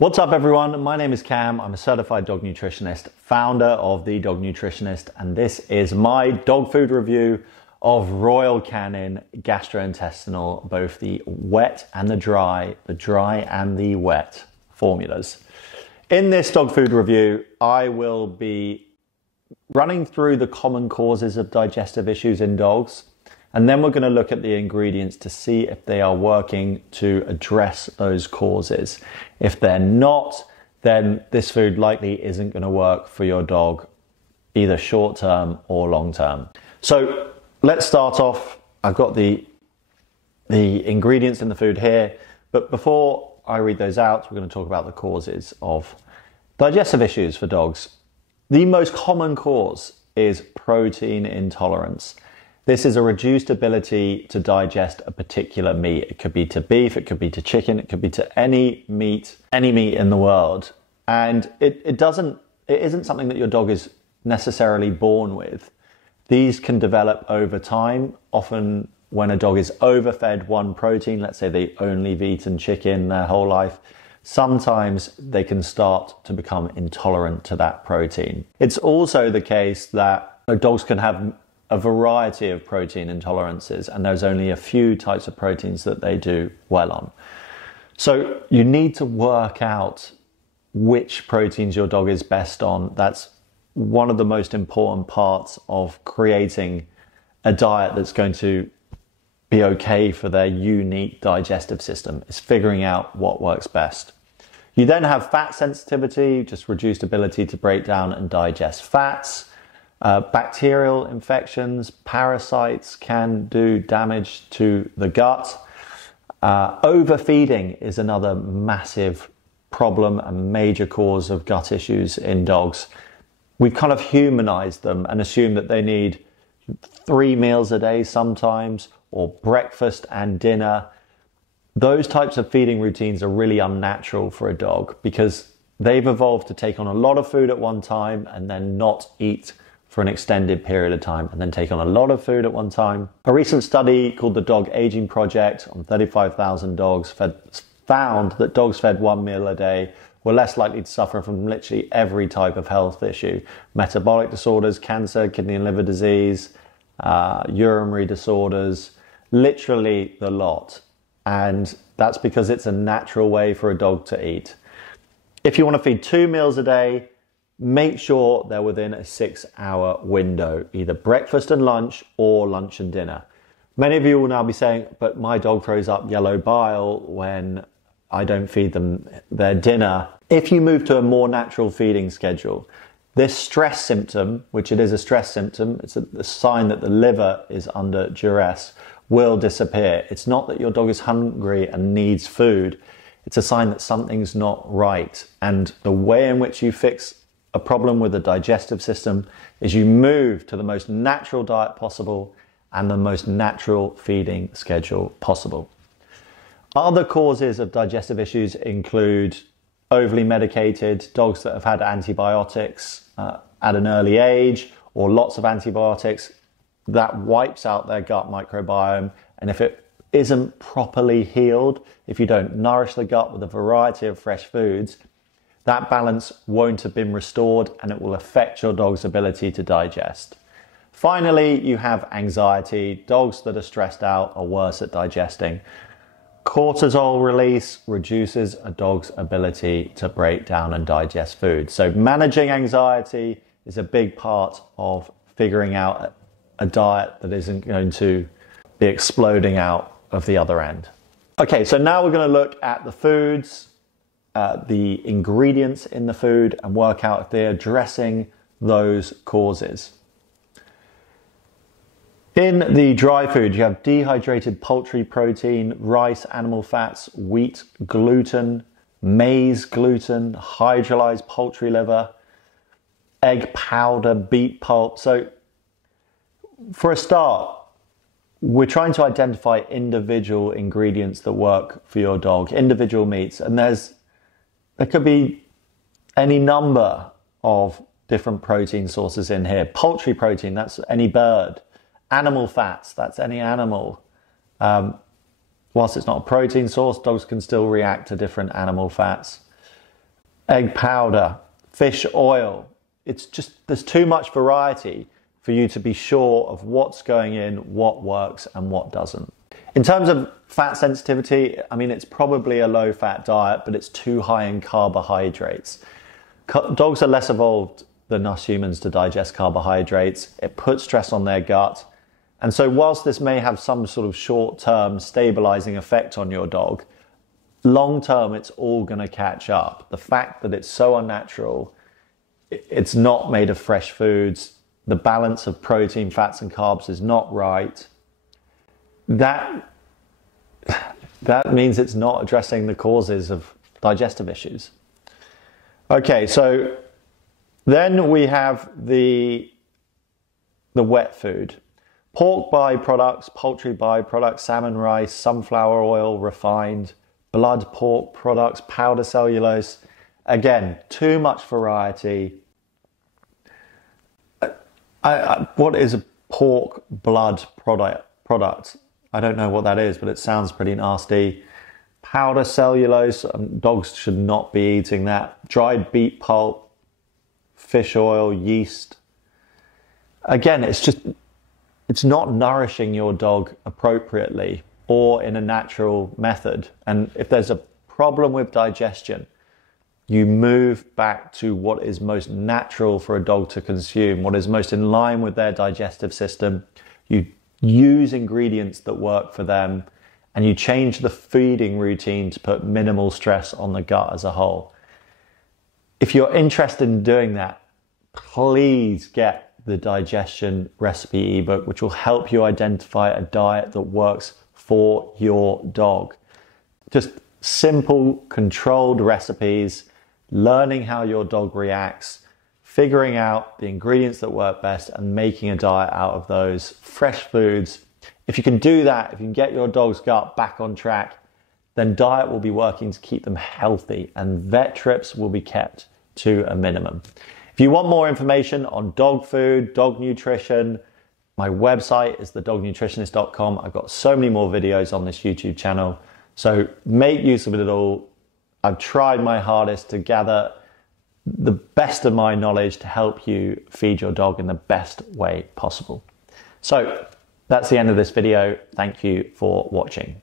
What's up everyone, my name is Cam, I'm a certified dog nutritionist, founder of the Dog Nutritionist, and this is my dog food review of Royal Canin gastrointestinal, both the wet and the dry and the wet formulas. In this dog food review, I will be running through the common causes of digestive issues in dogs, and then we're going to look at the ingredients to see if they are working to address those causes. If they're not, then this food likely isn't going to work for your dog, either short term or long term. So let's start off. I've got the ingredients in the food here, but before I read those out, we're going to talk about the causes of digestive issues for dogs. The most common cause is protein intolerance. This is a reduced ability to digest a particular meat. It could be to beef, it could be to chicken, it could be to any meat in the world. And it isn't something that your dog is necessarily born with. These can develop over time. Often when a dog is overfed one protein, let's say they've only eaten chicken their whole life, sometimes they can start to become intolerant to that protein. It's also the case that dogs can have a variety of protein intolerances, and there's only a few types of proteins that they do well on. So you need to work out which proteins your dog is best on. That's one of the most important parts of creating a diet that's going to be okay for their unique digestive system, is figuring out what works best. You then have fat sensitivity, just reduced ability to break down and digest fats. Bacterial infections, parasites can do damage to the gut. Overfeeding is another massive problem and major cause of gut issues in dogs. We've kind of humanized them and assumed that they need 3 meals a day sometimes, or breakfast and dinner. Those types of feeding routines are really unnatural for a dog because they've evolved to take on a lot of food at one time and then not eat for an extended period of time, and then take on a lot of food at one time. A recent study called the Dog Aging Project on 35,000 dogs found that dogs fed 1 meal a day were less likely to suffer from literally every type of health issue: metabolic disorders, cancer, kidney and liver disease, urinary disorders, literally the lot. And that's because it's a natural way for a dog to eat. If you want to feed 2 meals a day, make sure they're within a 6-hour window, either breakfast and lunch or lunch and dinner. Many of you will now be saying, but my dog throws up yellow bile when I don't feed them their dinner. If you move to a more natural feeding schedule, this stress symptom, which it is a stress symptom, it's a sign that the liver is under duress, will disappear. It's not that your dog is hungry and needs food. It's a sign that something's not right. And the way in which you fix a problem with the digestive system is you move to the most natural diet possible and the most natural feeding schedule possible. Other causes of digestive issues include overly medicated dogs that have had antibiotics at an early age, or lots of antibiotics. That wipes out their gut microbiome, and if it isn't properly healed, if you don't nourish the gut with a variety of fresh foods, that balance won't have been restored and it will affect your dog's ability to digest. Finally, you have anxiety. Dogs that are stressed out are worse at digesting. Cortisol release reduces a dog's ability to break down and digest food. So managing anxiety is a big part of figuring out a diet that isn't going to be exploding out of the other end. Okay, so now we're going to look at the foods, the ingredients in the food, and work out if they're addressing those causes. In the dry food, you have dehydrated poultry protein, rice, animal fats, wheat, gluten, maize gluten, hydrolyzed poultry liver, egg powder, beet pulp. So for a start, we're trying to identify individual ingredients that work for your dog, individual meats, and there could be any number of different protein sources in here. Poultry protein, that's any bird. Animal fats, that's any animal. Whilst it's not a protein source, dogs can still react to different animal fats. egg powder, fish oil. It's just, there's too much variety for you to be sure of what's going in, what works and what doesn't. In terms of fat sensitivity, I mean, it's probably a low-fat diet, but it's too high in carbohydrates. Dogs are less evolved than us humans to digest carbohydrates. It puts stress on their gut. And so whilst this may have some sort of short-term stabilizing effect on your dog, long-term it's all going to catch up. The fact that it's so unnatural, it's not made of fresh foods, the balance of protein, fats and carbs is not right, that means it's not addressing the causes of digestive issues. Okay, so then we have the wet food. Pork byproducts, poultry byproducts, salmon, rice, sunflower oil, refined, blood pork products, powder cellulose. Again, too much variety. What is a pork blood product? I don't know what that is, but it sounds pretty nasty. Powder cellulose, dogs should not be eating that. Dried beet pulp, fish oil, yeast. Again, it's not nourishing your dog appropriately or in a natural method. And if there's a problem with digestion, you move back to what is most natural for a dog to consume, what is most in line with their digestive system. You use ingredients that work for them, and you change the feeding routine to put minimal stress on the gut as a whole. If you're interested in doing that, please get the digestion recipe ebook, which will help you identify a diet that works for your dog. Just simple, controlled recipes, learning how your dog reacts, figuring out the ingredients that work best and making a diet out of those. Fresh foods. If you can do that, if you can get your dog's gut back on track, then diet will be working to keep them healthy and vet trips will be kept to a minimum. If you want more information on dog food, dog nutrition, my website is thedognutritionist.com. I've got so many more videos on this YouTube channel, so make use of it all. I've tried my hardest to gather the best of my knowledge to help you feed your dog in the best way possible. So that's the end of this video. Thank you for watching.